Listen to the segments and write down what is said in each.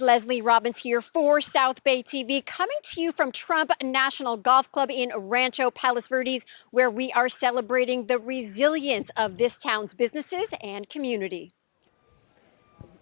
Leslie Robbins here for South Bay TV, coming to you from Trump National Golf Club in Rancho Palos Verdes, where we are celebrating the resilience of this town's businesses and community.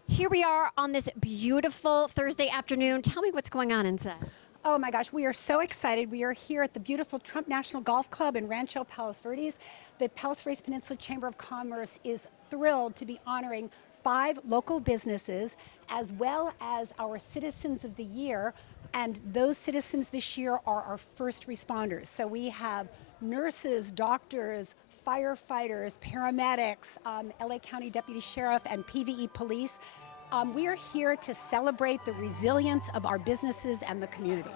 Here we are on this beautiful Thursday afternoon. Tell me what's going on inside. Oh my gosh, we are so excited. We are here at the beautiful Trump National Golf Club in Rancho Palos Verdes. The Palos Verdes Peninsula Chamber of Commerce is thrilled to be honoring 5 local businesses as well as our Citizens of the Year. And those citizens this year are our first responders. So we have nurses, doctors, firefighters, paramedics, LA County Deputy Sheriff, and PVE Police. We are here to celebrate the resilience of our businesses and the community.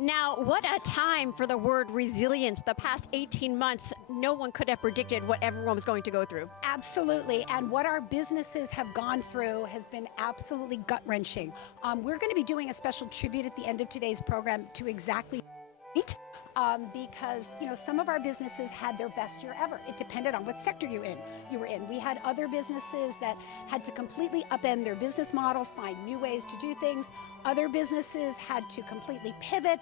Now, what a time for the word resilience. The past 18 months, no one could have predicted what everyone was going to go through. Absolutely, and what our businesses have gone through has been absolutely gut-wrenching. We're going to be doing a special tribute at the end of today's program to exactly because some of our businesses had their best year ever. It depended on what sector you were in. We had other businesses that had to completely upend their business model, find new ways to do things. Other businesses had to completely pivot,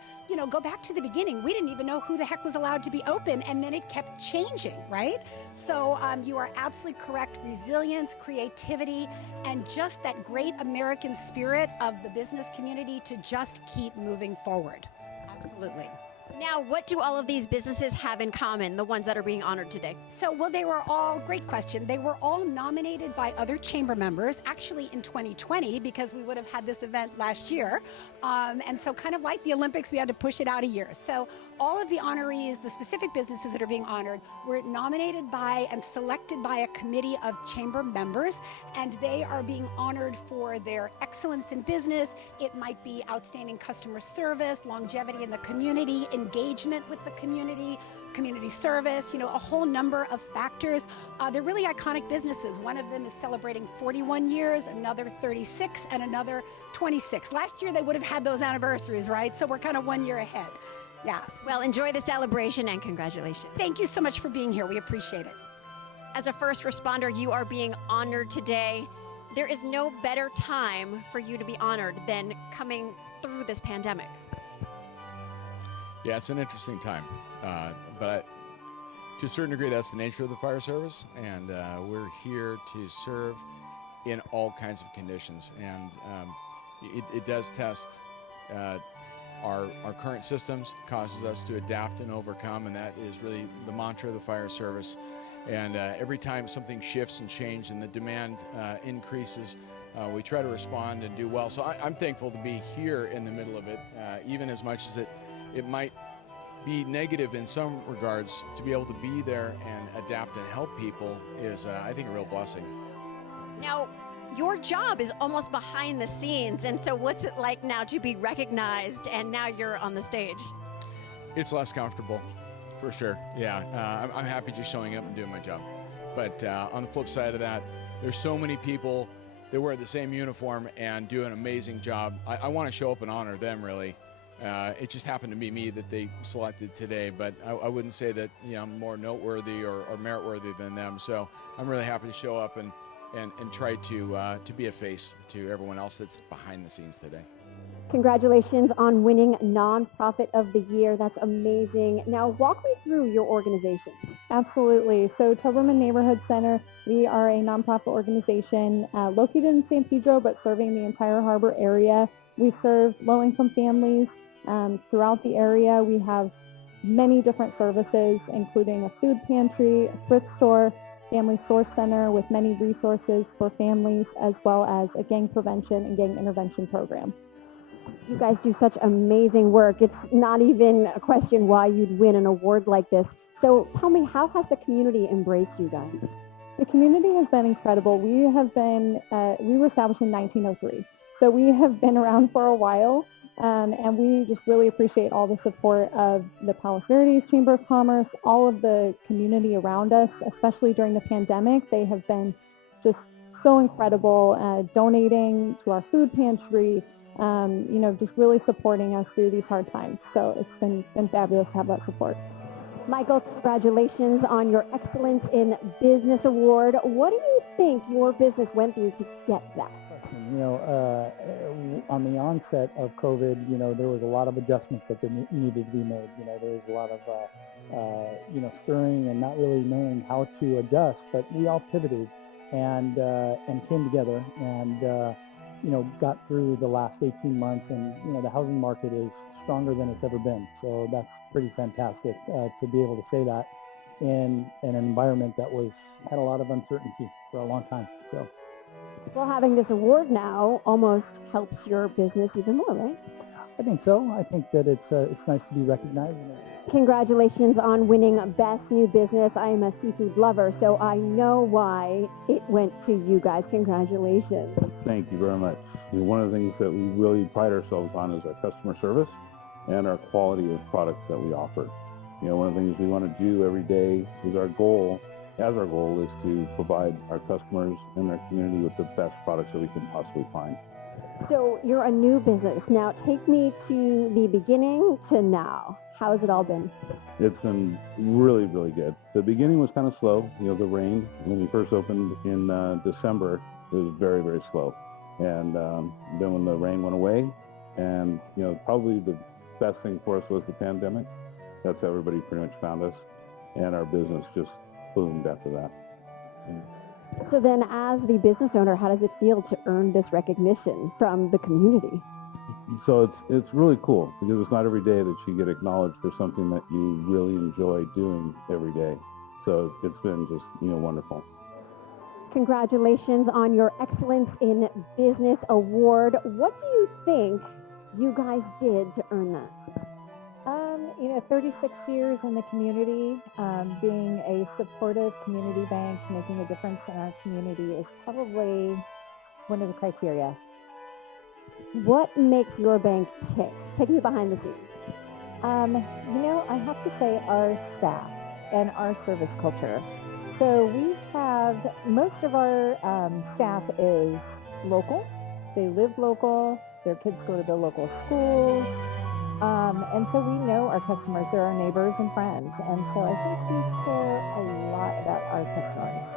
go back to the beginning. We didn't even know who the heck was allowed to be open, and then it kept changing, right? So you are absolutely correct. Resilience, creativity, and just that great American spirit of the business community to just keep moving forward. Absolutely. Now, what do all of these businesses have in common, the ones that are being honored today? They were all, great question. They were all nominated by other chamber members, actually in 2020, because we would have had this event last year. And so kind of like the Olympics, we had to push it out a year. So all of the honorees, the specific businesses that are being honored, were nominated by and selected by a committee of chamber members, and they are being honored for their excellence in business. It might be outstanding customer service, longevity in the community, engagement with the community service, a whole number of factors. They're really iconic businesses. One of them is celebrating 41 years, another 36, and another 26. Last year they would have had those anniversaries, right? So we're kind of 1 year ahead. Yeah. Well, enjoy the celebration and congratulations. Thank you so much for being here. We appreciate it. As a first responder, you are being honored today. There is no better time for you to be honored than coming through this pandemic. Yeah, it's an interesting time, but to a certain degree, that's the nature of the fire service, and we're here to serve in all kinds of conditions, and it does test our current systems, causes us to adapt and overcome, and that is really the mantra of the fire service. And every time something shifts and changes and the demand increases, we try to respond and do well. So I'm thankful to be here in the middle of it, even as much as it might be negative in some regards. To be able to be there and adapt and help people is, I think, a real blessing. Now, your job is almost behind the scenes, and so what's it like now to be recognized and now you're on the stage? It's less comfortable, for sure. Yeah, I'm happy just showing up and doing my job. But on the flip side of that, there's so many people that wear the same uniform and do an amazing job. I want to show up and honor them, really. It just happened to be me that they selected today, but I wouldn't say that I'm more noteworthy or merit-worthy than them. So I'm really happy to show up and try to be a face to everyone else that's behind the scenes today. Congratulations on winning Nonprofit of the Year. That's amazing. Now, walk me through your organization. Absolutely. So Toberman Neighborhood Center, we are a nonprofit organization located in San Pedro, but serving the entire harbor area. We serve low-income families throughout the area. We have many different services, including a food pantry, a thrift store, family source center with many resources for families, as well as a gang prevention and gang intervention program. You guys do such amazing work. It's not even a question why you'd win an award like this. So tell me, how has the community embraced you guys? The community has been incredible. We were established in 1903. So we have been around for a while, and we just really appreciate all the support of the Palos Verdes Chamber of Commerce, all of the community around us, especially during the pandemic. They have been just so incredible, donating to our food pantry, just really supporting us through these hard times. So it's been fabulous to have that support. Michael, congratulations on your Excellence in Business Award. What do you think your business went through to get that? On the onset of COVID, there was a lot of adjustments that needed to be made. There was a lot of, stirring and not really knowing how to adjust, but we all pivoted and came together and, got through the last 18 months, and, the housing market is stronger than it's ever been. So that's pretty fantastic to be able to say that in an environment that had a lot of uncertainty for a long time. So. Well, having this award now almost helps your business even more, right? I think so. I think that it's nice to be recognized. Congratulations on winning Best New Business. I am a seafood lover, so I know why it went to you guys. Congratulations. Thank you very much. One of the things that we really pride ourselves on is our customer service and our quality of products that we offer. One of the things we want to do every day is our goal is to provide our customers and their community with the best products that we can possibly find. So you're a new business. Now take me to the beginning to now. How has it all been? It's been really, really good. The beginning was kind of slow. The rain, when we first opened in December, it was very, very slow. And then when the rain went away, and probably the best thing for us was the pandemic. That's how everybody pretty much found us. And our business just boomed after that. Yeah. So then as the business owner, how does it feel to earn this recognition from the community? So it's really cool because it's not every day that you get acknowledged for something that you really enjoy doing every day. So it's been just, wonderful. Congratulations on your Excellence in Business Award. What do you think you guys did to earn that? 36 years in the community, being a supportive community bank, making a difference in our community is probably one of the criteria. What makes your bank tick? Take me behind the scenes. I have to say our staff and our service culture. So we have, most of our staff is local. They live local. Their kids go to the local schools. And so we know our customers. They're our neighbors and friends. And so I think we care a lot about our customers.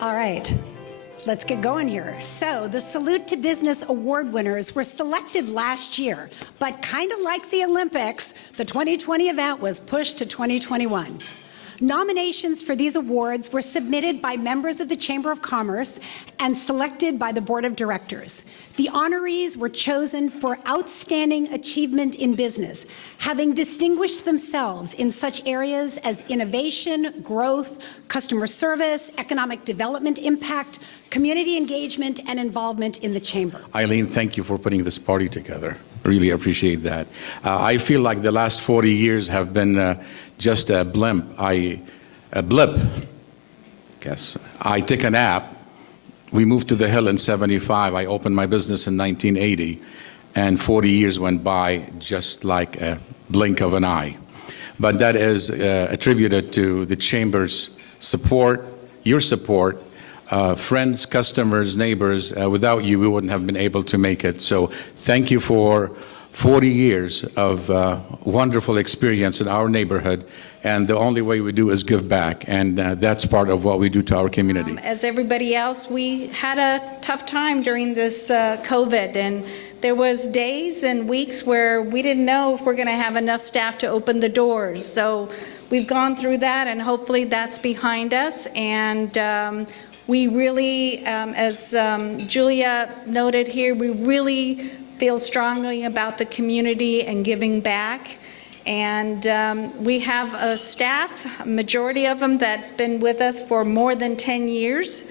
All right. Let's get going here. So the Salute to Business Award winners were selected last year, but kind of like the Olympics, the 2020 event was pushed to 2021. Nominations for these awards were submitted by members of the Chamber of Commerce and selected by the Board of Directors. The honorees were chosen for outstanding achievement in business, having distinguished themselves in such areas as innovation, growth, customer service, economic development impact, community engagement, and involvement in the Chamber. Eileen, thank you for putting this party together. Really appreciate that. I feel like the last 40 years have been just a blip. I guess. I took a nap. We moved to the Hill in '75. I opened my business in 1980, and 40 years went by just like a blink of an eye. But that is attributed to the Chamber's support, your support, friends, customers, neighbors. Without you, we wouldn't have been able to make it. So thank you for 40 years of wonderful experience in our neighborhood. And the only way we do is give back. And that's part of what we do to our community. As everybody else, we had a tough time during this COVID. And there was days and weeks where we didn't know if we're going to have enough staff to open the doors. So we've gone through that, and hopefully that's behind us. And we really, as Julia noted here, we really feel strongly about the community and giving back. And we have a staff, a majority of them, that's been with us for more than 10 years.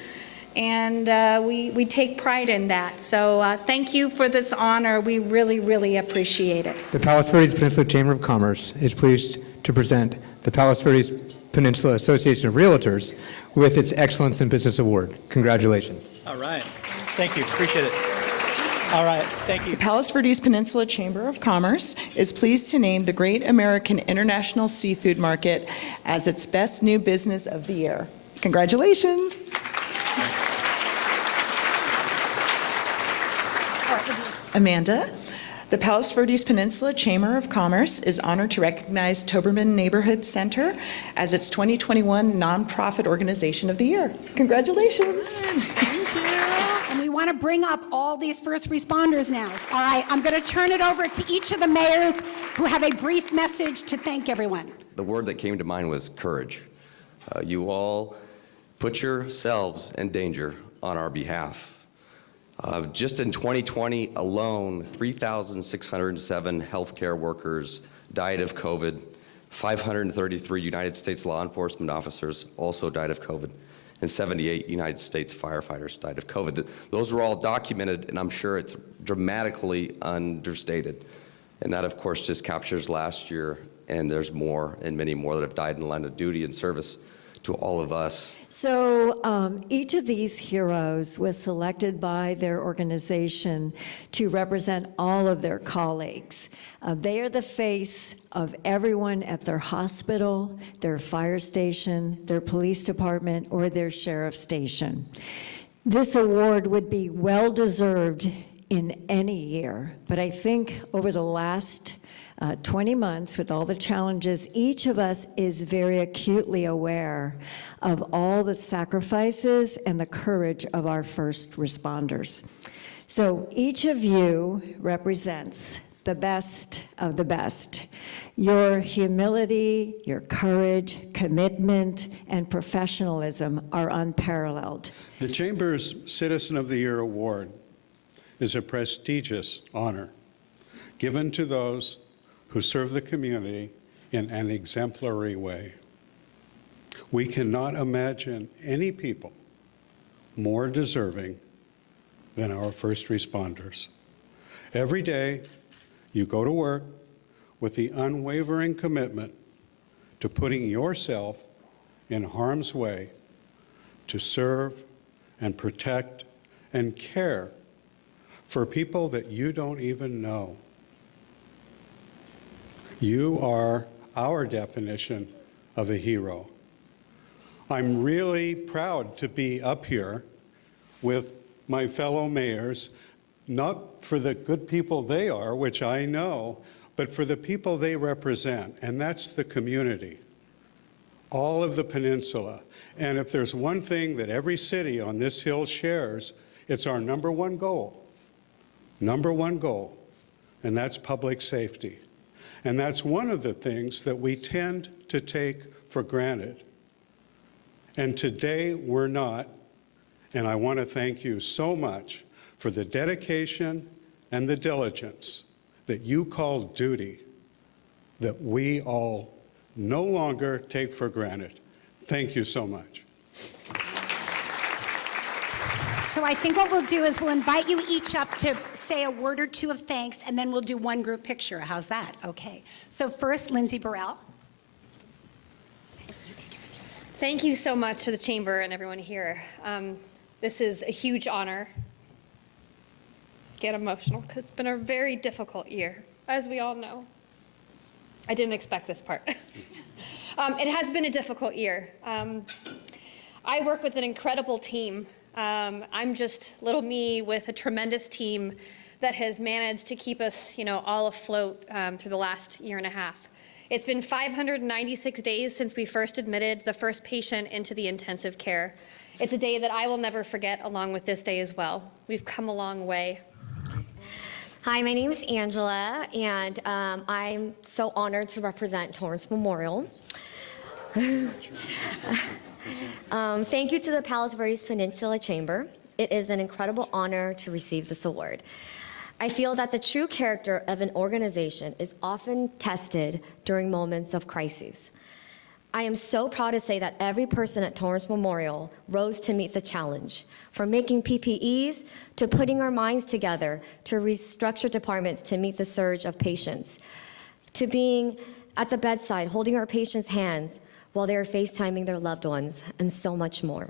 And we take pride in that. So thank you for this honor. We really, really appreciate it. The Palos Verdes Peninsula Chamber of Commerce is pleased to present the Palos Verdes Peninsula Association of Realtors with its Excellence in Business Award. Congratulations. All right. Thank you. Appreciate it. All right. Thank you. The Palos Verdes Peninsula Chamber of Commerce is pleased to name the Great American International Seafood Market as its Best New Business of the Year. Congratulations. Amanda. The Palos Verdes Peninsula Chamber of Commerce is honored to recognize Toberman Neighborhood Center as its 2021 Nonprofit Organization of the Year. Congratulations. Thank you. And we want to bring up all these first responders now. All right, I'm going to turn it over to each of the mayors who have a brief message to thank everyone. The word that came to mind was courage. You all put yourselves in danger on our behalf. Just in 2020 alone, 3,607 healthcare workers died of COVID. 533 United States law enforcement officers also died of COVID, and 78 United States firefighters died of COVID. Those were all documented, and I'm sure it's dramatically understated. And that, of course, just captures last year, and there's more and many more that have died in the line of duty and service to all of us. So each of these heroes was selected by their organization to represent all of their colleagues. They are the face of everyone at their hospital, their fire station, their police department, or their sheriff's station. This award would be well-deserved in any year, but I think over the last 20 months, with all the challenges, each of us is very acutely aware of all the sacrifices and the courage of our first responders. So each of you represents the best of the best. Your humility, your courage, commitment, and professionalism are unparalleled. The Chamber's Citizen of the Year Award is a prestigious honor given to those who serve the community in an exemplary way. We cannot imagine any people more deserving than our first responders. Every day, you go to work with the unwavering commitment to putting yourself in harm's way to serve and protect and care for people that you don't even know. You are our definition of a hero. I'm really proud to be up here with my fellow mayors, not for the good people they are, which I know, but for the people they represent, and that's the community. all of the peninsula. And if there's one thing that every city on this hill shares, it's our number one goal, and that's public safety. And that's one of the things that we tend to take for granted. And today we're not, and I want to thank you so much for the dedication and the diligence that you call duty that we all no longer take for granted. Thank you so much. So I think what we'll do is we'll invite you each up to say a word or two of thanks, and then we'll do one group picture. How's that? Okay. So first, Lindsay Burrell. Thank you so much to the Chamber and everyone here. This is a huge honor. Get emotional because it's been a very difficult year, as we all know. I didn't expect this part. It has been a difficult year. I work with an incredible team. I'm just little me with a tremendous team that has managed to keep us, all afloat through the last year and a half. It's been 596 days since we first admitted the first patient into the intensive care. It's a day that I will never forget, along with this day as well. We've come a long way. Hi, my name is Angela, and I'm so honored to represent Torrance Memorial. Thank you to the Palos Verdes Peninsula Chamber. It is an incredible honor to receive this award. I feel that the true character of an organization is often tested during moments of crises. I am so proud to say that every person at Torrance Memorial rose to meet the challenge, from making PPEs to putting our minds together to restructure departments to meet the surge of patients, to being at the bedside holding our patients' hands while they are FaceTiming their loved ones, and so much more.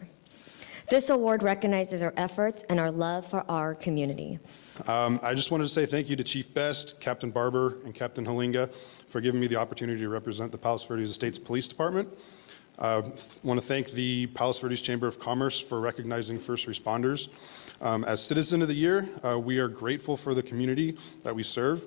This award recognizes our efforts and our love for our community. I just wanted to say thank you to Chief Best, Captain Barber, and Captain Halinga for giving me the opportunity to represent the Palos Verdes Estates Police Department. I want to thank the Palos Verdes Chamber of Commerce for recognizing first responders. As Citizen of the Year, we are grateful for the community that we serve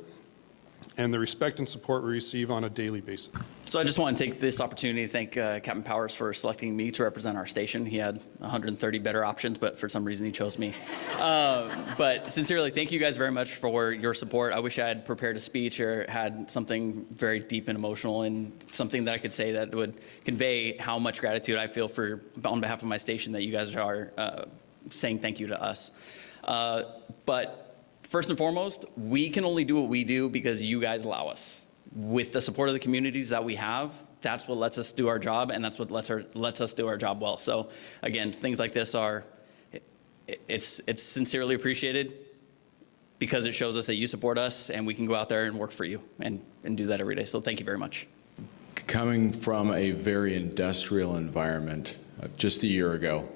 and the respect and support we receive on a daily basis. So I just want to take this opportunity to thank Captain Powers for selecting me to represent our station. He had 130 better options, but for some reason he chose me. But sincerely, thank you guys very much for your support. I wish I had prepared a speech or had something very deep and emotional and something that I could say that would convey how much gratitude I feel for, on behalf of my station, that you guys are saying thank you to us. But first and foremost, we can only do what we do because you guys allow us. With the support of the communities that we have, that's what lets us do our job, and that's what lets us do our job well. So again, things like this are, it's sincerely appreciated because it shows us that you support us and we can go out there and work for you and do that every day. So thank you very much. Coming from a very industrial environment, just a year ago,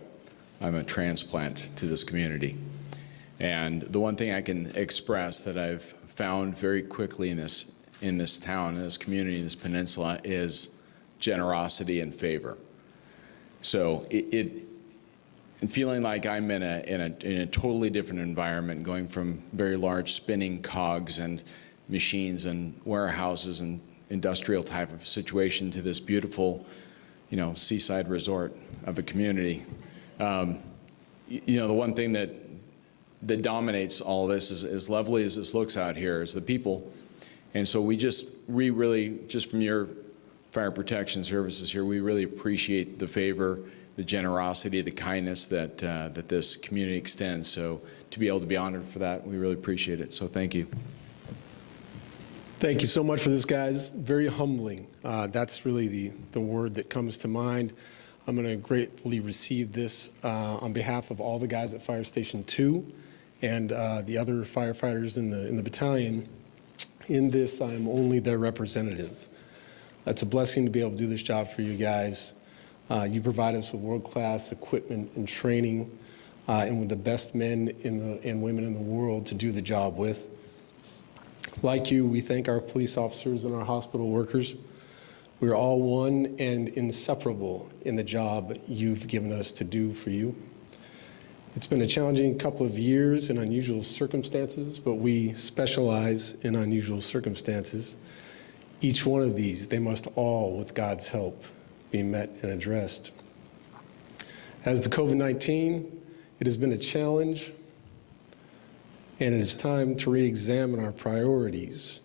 I'm a transplant to this community. And the one thing I can express that I've found very quickly in this town, in this community, in this peninsula, is generosity and favor. So feeling like I'm in a totally different environment, going from very large spinning cogs and machines and warehouses and industrial type of situation to this beautiful, seaside resort of a community. The one thing that dominates all this is, as lovely as this looks out here, is the people. And so we really, just from your fire protection services here, we really appreciate the favor, the generosity, the kindness that this community extends. So to be able to be honored for that, we really appreciate it. So thank you. Thank you so much for this, guys. Very humbling. That's really the word that comes to mind. I'm going to gratefully receive this on behalf of all the guys at Fire Station 2 and the other firefighters in the battalion. In this, I'm only their representative. That's a blessing to be able to do this job for you guys. You provide us with world-class equipment and training and with the best men and women in the world to do the job with. Like you, we thank our police officers and our hospital workers. We're all one and inseparable in the job you've given us to do for you. It's been a challenging couple of years in unusual circumstances, but we specialize in unusual circumstances. Each one of these, they must all, with God's help, being met and addressed. As to COVID-19, it has been a challenge, and it is time to re-examine our priorities.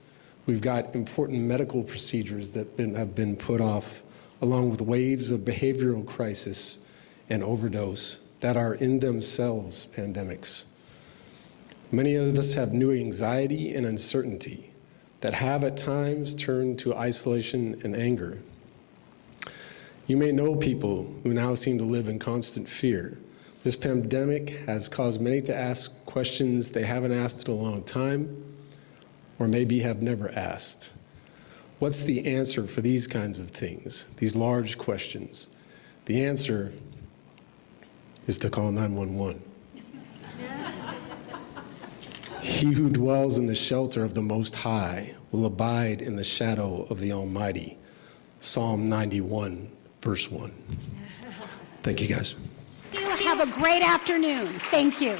We've got important medical procedures that have been put off, along with waves of behavioral crisis and overdose that are in themselves pandemics. Many of us have new anxiety and uncertainty that have at times turned to isolation and anger. You may know people who now seem to live in constant fear. This pandemic has caused many to ask questions they haven't asked in a long time, or maybe have never asked. What's the answer for these kinds of things, these large questions? The answer is to call 911. He who dwells in the shelter of the Most High will abide in the shadow of the Almighty. Psalm 91, verse 1. Thank you, guys. Have a great afternoon. Thank you.